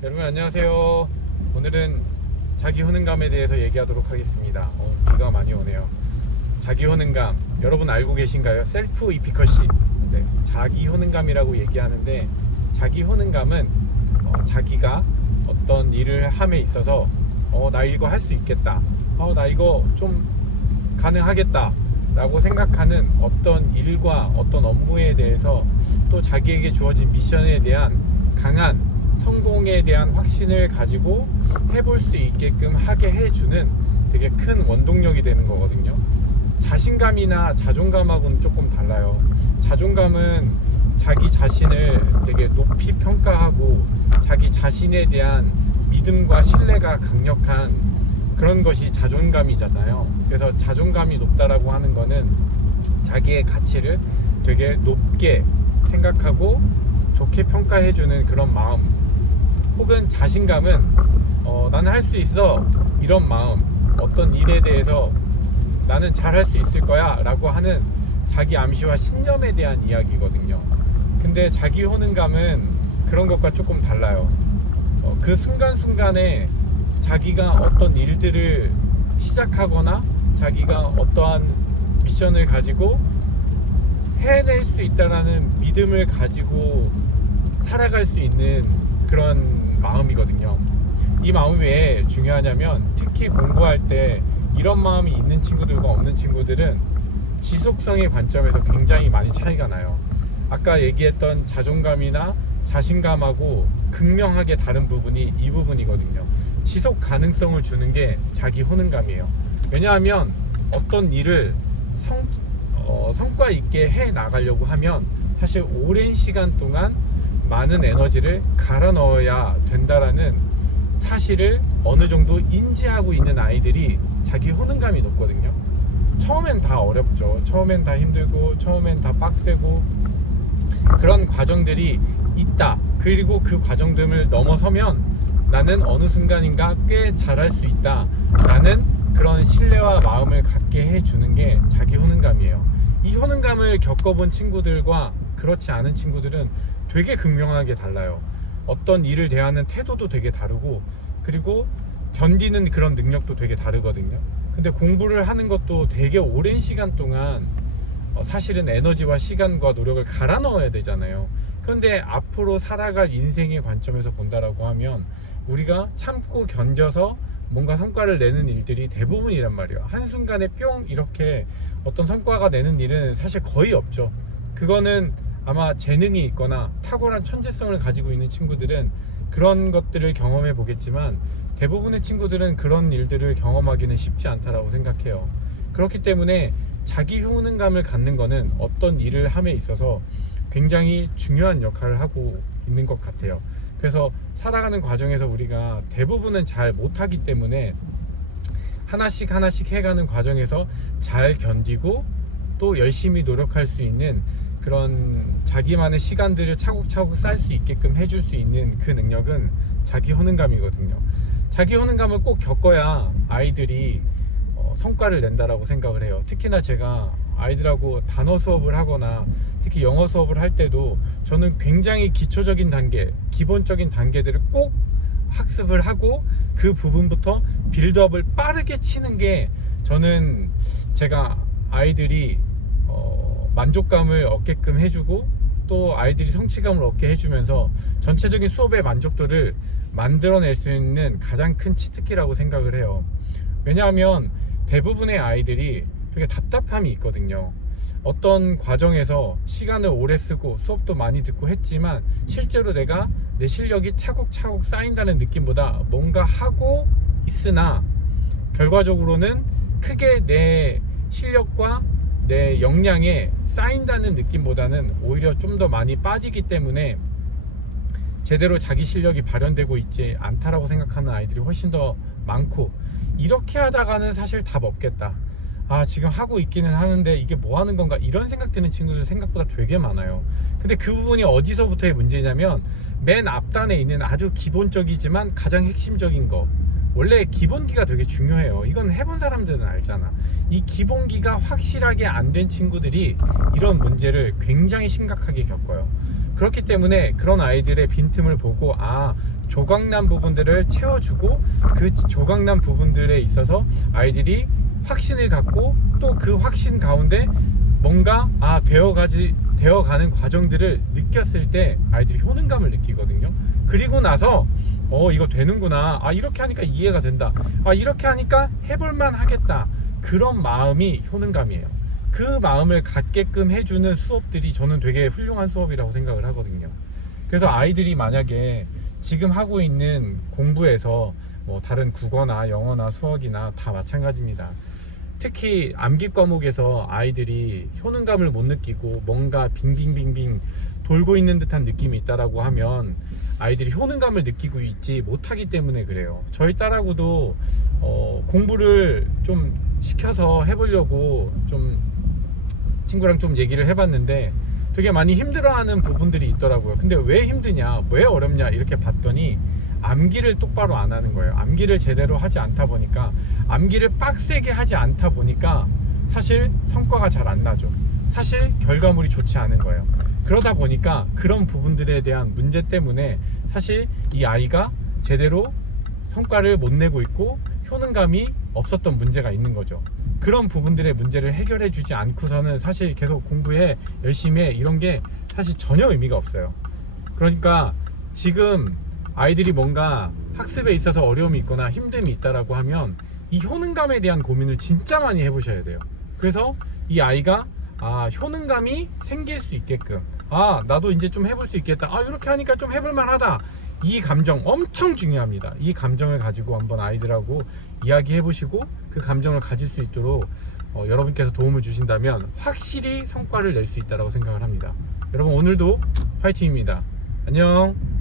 여러분 안녕하세요. 오늘은 자기 효능감에 대해서 얘기하도록 하겠습니다. 비가 많이 오네요. 자기 효능감 여러분 알고 계신가요? 셀프 이피커시. 네, 자기 효능감이라고 얘기하는데, 자기 효능감은 자기가 어떤 일을 함에 있어서 나 이거 할 수 있겠다, 나 이거 좀 가능하겠다 라고 생각하는 어떤 일과 어떤 업무에 대해서, 또 자기에게 주어진 미션에 대한 강한 성공에 대한 확신을 가지고 해볼 수 있게끔 하게 해주는 되게 큰 원동력이 되는 거거든요. 자신감이나 자존감하고는 조금 달라요. 자존감은 자기 자신을 되게 높이 평가하고 자기 자신에 대한 믿음과 신뢰가 강력한 그런 것이 자존감이잖아요. 그래서 자존감이 높다라고 하는 거는 자기의 가치를 되게 높게 생각하고 좋게 평가해주는 그런 마음, 혹은 자신감은 나는 할 수 있어 이런 마음, 어떤 일에 대해서 나는 잘할 수 있을 거야 라고 하는 자기 암시와 신념에 대한 이야기거든요. 근데 자기 효능감은 그런 것과 조금 달라요. 그 순간순간에 자기가 어떤 일들을 시작하거나 자기가 어떠한 미션을 가지고 해낼 수 있다라는 믿음을 가지고 살아갈 수 있는 그런 마음이거든요. 이 마음이 왜 중요하냐면, 특히 공부할 때 이런 마음이 있는 친구들과 없는 친구들은 지속성의 관점에서 굉장히 많이 차이가 나요. 아까 얘기했던 자존감이나 자신감하고 극명하게 다른 부분이 이 부분이거든요. 지속 가능성을 주는 게 자기 효능감이에요. 왜냐하면 어떤 일을 성과 있게 해 나가려고 하면 사실 오랜 시간 동안 많은 에너지를 갈아 넣어야 된다라는 사실을 어느 정도 인지하고 있는 아이들이 자기 효능감이 높거든요. 처음엔 다 어렵죠. 처음엔 다 힘들고 처음엔 다 빡세고 그런 과정들이 있다. 그리고 그 과정들을 넘어서면 나는 어느 순간인가 꽤 잘할 수 있다 라는 그런 신뢰와 마음을 갖게 해주는 게 자기 효능감이에요. 이 효능감을 겪어본 친구들과 그렇지 않은 친구들은 되게 극명하게 달라요. 어떤 일을 대하는 태도도 되게 다르고, 그리고 견디는 그런 능력도 되게 다르거든요. 근데 공부를 하는 것도 되게 오랜 시간 동안 사실은 에너지와 시간과 노력을 갈아 넣어야 되잖아요. 그런데 앞으로 살아갈 인생의 관점에서 본다라고 하면 우리가 참고 견뎌서 뭔가 성과를 내는 일들이 대부분이란 말이에요. 한순간에 뿅 이렇게 어떤 성과가 내는 일은 사실 거의 없죠. 그거는 아마 재능이 있거나 탁월한 천재성을 가지고 있는 친구들은 그런 것들을 경험해 보겠지만, 대부분의 친구들은 그런 일들을 경험하기는 쉽지 않다라고 생각해요. 그렇기 때문에 자기 효능감을 갖는 거는 어떤 일을 함에 있어서 굉장히 중요한 역할을 하고 있는 것 같아요. 그래서 살아가는 과정에서 우리가 대부분은 잘 못하기 때문에 하나씩 하나씩 해가는 과정에서 잘 견디고 또 열심히 노력할 수 있는 그런 자기만의 시간들을 차곡차곡 쌓을 수 있게끔 해줄 수 있는 그 능력은 자기 효능감이거든요. 자기 효능감을 꼭 겪어야 아이들이 성과를 낸다라고 생각을 해요. 특히나 제가 아이들하고 단어 수업을 하거나 특히 영어 수업을 할 때도 저는 굉장히 기초적인 단계, 기본적인 단계들을 꼭 학습을 하고 그 부분부터 빌드업을 빠르게 치는 게, 저는 제가 아이들이 만족감을 얻게끔 해주고 또 아이들이 성취감을 얻게 해주면서 전체적인 수업의 만족도를 만들어낼 수 있는 가장 큰 치트키라고 생각을 해요. 왜냐하면 대부분의 아이들이 되게 답답함이 있거든요. 어떤 과정에서 시간을 오래 쓰고 수업도 많이 듣고 했지만 실제로 내가 내 실력이 차곡차곡 쌓인다는 느낌보다 뭔가 하고 있으나 결과적으로는 크게 내 실력과 내 역량에 쌓인다는 느낌보다는 오히려 좀 더 많이 빠지기 때문에 제대로 자기 실력이 발현되고 있지 않다라고 생각하는 아이들이 훨씬 더 많고, 이렇게 하다가는 사실 답 없겠다, 지금 하고 있기는 하는데 이게 뭐 하는 건가, 이런 생각 드는 친구들 생각보다 되게 많아요. 근데 그 부분이 어디서부터의 문제냐면, 맨 앞단에 있는 아주 기본적이지만 가장 핵심적인 거, 원래 기본기가 되게 중요해요. 이건 해본 사람들은 알잖아. 이 기본기가 확실하게 안 된 친구들이 이런 문제를 굉장히 심각하게 겪어요. 그렇기 때문에 그런 아이들의 빈틈을 보고 조각난 부분들을 채워주고 그 조각난 부분들에 있어서 아이들이 확신을 갖고 또 그 확신 가운데 뭔가 되어가는 과정들을 느꼈을 때 아이들이 효능감을 느끼거든요. 그리고 나서 이거 되는구나, 이렇게 하니까 이해가 된다, 이렇게 하니까 해볼만 하겠다, 그런 마음이 효능감이에요. 그 마음을 갖게끔 해주는 수업들이 저는 되게 훌륭한 수업이라고 생각을 하거든요. 그래서 아이들이 만약에 지금 하고 있는 공부에서 뭐 다른 국어나 영어나 수학이나 다 마찬가지입니다. 특히 암기 과목에서 아이들이 효능감을 못 느끼고 뭔가 빙빙빙빙 돌고 있는 듯한 느낌이 있다라고 하면 아이들이 효능감을 느끼고 있지 못하기 때문에 그래요. 저희 딸하고도 공부를 좀 시켜서 해보려고 좀 친구랑 좀 얘기를 해봤는데 되게 많이 힘들어하는 부분들이 있더라고요. 근데 왜 힘드냐, 왜 어렵냐 이렇게 봤더니 암기를 똑바로 안 하는 거예요. 암기를 제대로 하지 않다 보니까, 암기를 빡세게 하지 않다 보니까 사실 성과가 잘 안 나죠. 사실 결과물이 좋지 않은 거예요. 그러다 보니까 그런 부분들에 대한 문제 때문에 사실 이 아이가 제대로 성과를 못 내고 있고 효능감이 없었던 문제가 있는 거죠. 그런 부분들의 문제를 해결해 주지 않고서는 사실 계속 공부해, 열심히 해, 이런 게 사실 전혀 의미가 없어요. 그러니까 지금 아이들이 뭔가 학습에 있어서 어려움이 있거나 힘듦이 있다라고 하면 이 효능감에 대한 고민을 진짜 많이 해보셔야 돼요. 그래서 이 아이가 효능감이 생길 수 있게끔, 나도 이제 좀 해볼 수 있겠다, 이렇게 하니까 좀 해볼만 하다, 이 감정 엄청 중요합니다. 이 감정을 가지고 한번 아이들하고 이야기해 보시고 그 감정을 가질 수 있도록 여러분께서 도움을 주신다면 확실히 성과를 낼 수 있다고 생각을 합니다. 여러분 오늘도 화이팅입니다. 안녕.